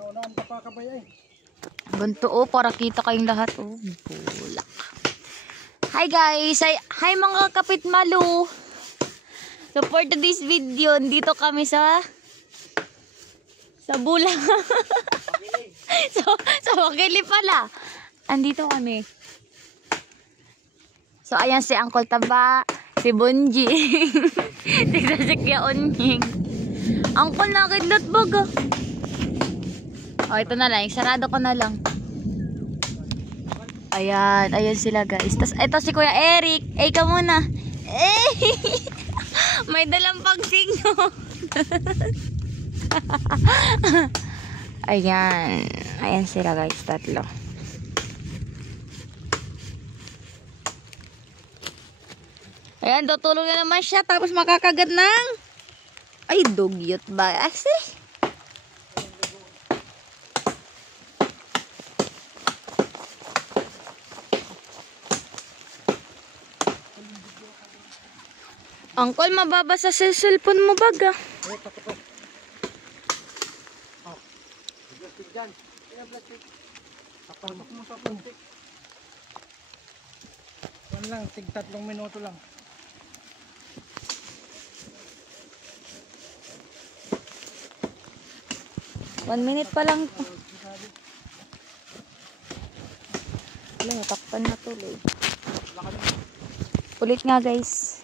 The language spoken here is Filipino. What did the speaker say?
Naunaan ka pa kabay ay. Ganto para kita kayong lahat bulak. Hi guys, hi mga kapit malu. So for today's video, dito kami sa bulak. sa Wakili pala. Andito kami. So ayan si Uncle Taba, si Bonji. Si Kuya Onying. Uncle, nakidlat baga. Oh, ito na lang. Sarado ko na lang. Ayan. Ayan sila guys. Tapos ito si Kuya Eric. Ikaw muna. May dalang pagsinyo. Ayan. Ayan sila guys. Tatlo. Ayan. Tutulong na naman siya. Tapos makakagat ng ay, dugyot ba? Asi. Uncle, mababasa sa cellphone mo baga. Yan lang, tig 3 minuto lang. One minute pa lang to. Wala, takpan na tuloy. Ulit nga guys.